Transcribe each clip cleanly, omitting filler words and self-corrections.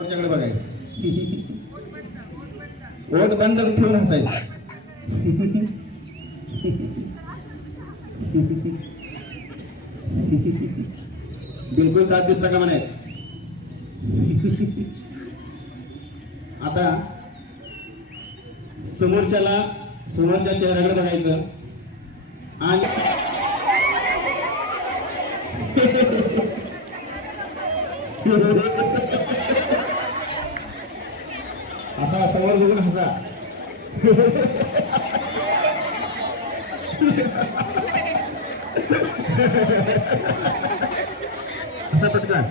तुमच्याकडे बघायचं. ओठ बंद ठेवून हसायचं. बिलकुल दात दिसता का म्हणे. आता समोरच्या चेहऱ्याकडे बघायचं आणि आता समोर बघून हसा. हसा पटकन.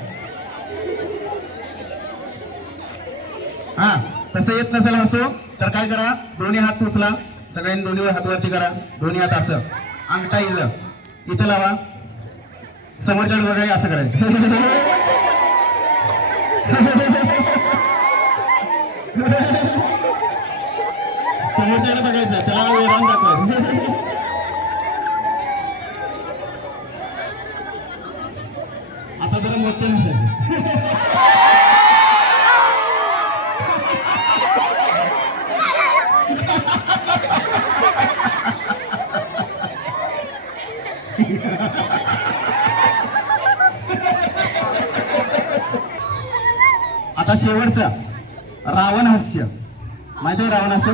हा तसं येत नसेल हसू तर काय करा, दोन्ही हात उचला, सगळ्यांनी दोन्ही हात वरती करा, दोन्ही हात असं अंगठा इथं लावा, समोरच्याकडे बघाय असं करायचं. समोरच्याकडे बघायचं, त्याला वेळान दाखवायचं. आता जरा मोठं नसायचं. आता शेवटचं रावण हास्य. माहिती आहे रावण हास्य?